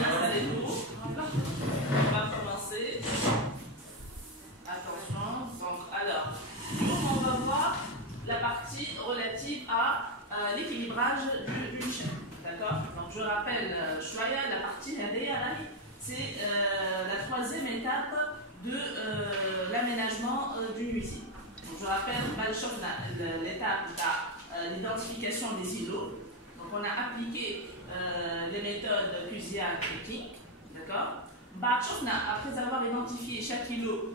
Installez-vous. On va commencer. Attention. Donc, alors, nous, on va voir la partie relative à l'équilibrage d'une chaîne. D'accord? Donc, je rappelle, Shwaya, la partie c'est la troisième étape de l'aménagement d'une usine. Donc, je rappelle l'étape de l'identification des îlots. Donc, on a appliqué les méthodes Cusiat et King. D'accord? Après avoir identifié chaque îlot,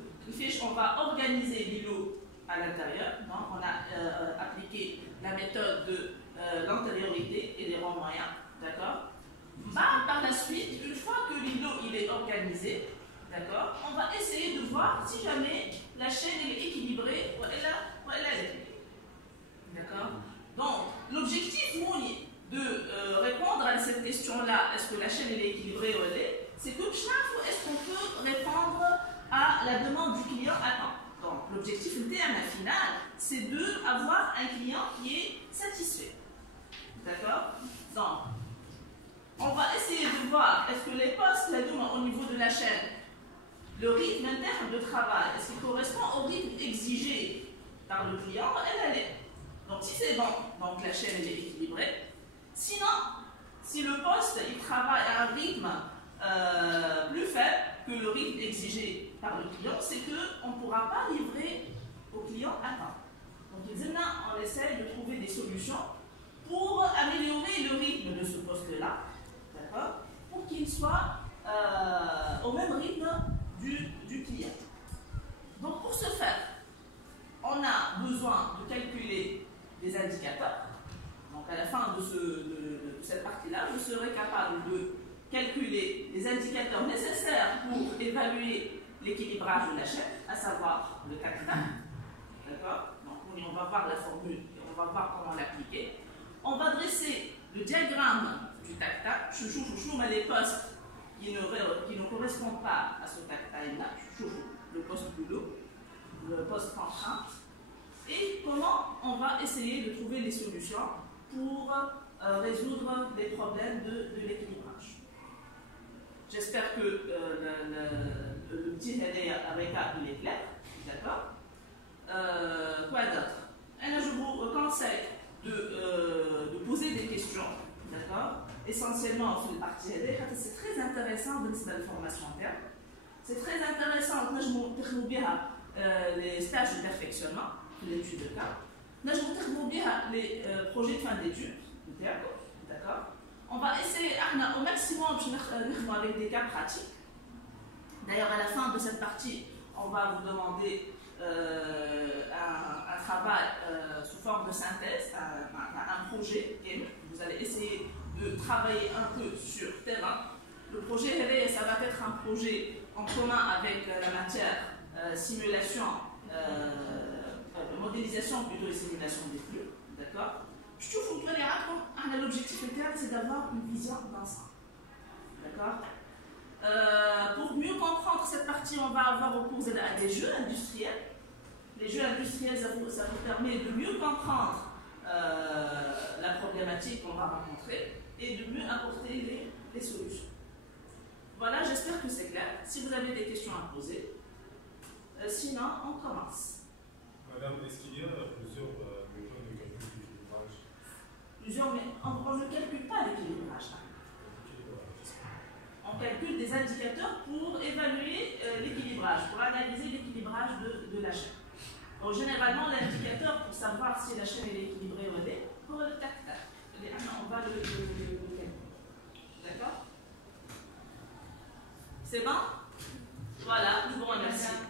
on va organiser l'îlot à l'intérieur. Donc, on a appliqué la méthode de l'antériorité et des rangs moyens. D'accord? Par la suite, une fois que l'îlot est organisé, d'accord, on va essayer de voir si jamais la chaîne est équilibrée ou elle est équilibrée. D'accord? Donc, l'objectif de répondre à cette question-là, est-ce que la chaîne est équilibrée ou elle est, c'est que est-ce qu'on peut répondre à la demande du client à temps. Donc, l'objectif final, c'est d'avoir un client qui est satisfait. D'accord? Donc, on va essayer de voir, est-ce que les postes au niveau de la chaîne, le rythme interne de travail, est-ce qu'il correspond au rythme exigé par le client? Elle est. Donc, si c'est bon, donc la chaîne est équilibrée. Sinon, si le poste il travaille à un rythme plus faible que le rythme exigé par le client, c'est qu'on ne pourra pas livrer au client à temps. Donc, on essaie de trouver des solutions pour améliorer le rythme de ce poste-là, d'accord, pour qu'il soit au même rythme du client. Donc, pour ce faire, on a besoin de calculer des indicateurs. Donc, à la fin de cette partie-là, je serai capable de calculer les indicateurs nécessaires pour évaluer l'équilibrage de la chaîne, à savoir le TACTA. D'accord? Donc, on va voir la formule et on va voir comment l'appliquer. On va dresser le diagramme du TACTA. Je mets les postes qui ne correspondent pas à ce TACTA-là. Le poste boulot, le poste contrainte. Et comment on va essayer de trouver les solutions pour résoudre les problèmes de l'équilibrage. J'espère que le petit récap il est clair. D'accord? Quoi d'autre? Je vous conseille de poser des questions. D'accord? Essentiellement sur les parties c'est très intéressant de la formation interne. C'est très intéressant les stages de perfectionnement, l'étude de cas. Nous avons les projets de fin d'études. D'accord? On va essayer au maximum avec des cas pratiques. D'ailleurs, à la fin de cette partie, on va vous demander un travail sous forme de synthèse, un projet. Et vous allez essayer de travailler un peu sur terrain. Le projet, ça va être un projet en commun avec la matière simulation, modélisation plutôt et simulation des flux. D'accord? Je trouve que l'objectif interne, c'est d'avoir une vision d'ensemble. D'accord? Pour mieux comprendre cette partie, on va avoir recours à des jeux industriels. Les jeux industriels, ça vous permet de mieux comprendre la problématique qu'on va rencontrer et de mieux apporter les solutions. Voilà, j'espère que c'est clair. Si vous avez des questions à poser, sinon, on commence. Madame, est-ce qu'il y a plusieurs méthodes de calcul de l'équilibrage? Plusieurs, mais on ne calcule pas l'équilibrage. On calcule des indicateurs pour évaluer l'équilibrage, pour analyser l'équilibrage de la chaîne. Donc, généralement, l'indicateur pour savoir si la chaîne est équilibrée ou non, pour le TACTA. On va le calculer. D'accord? C'est bon? Voilà, je vous remercie.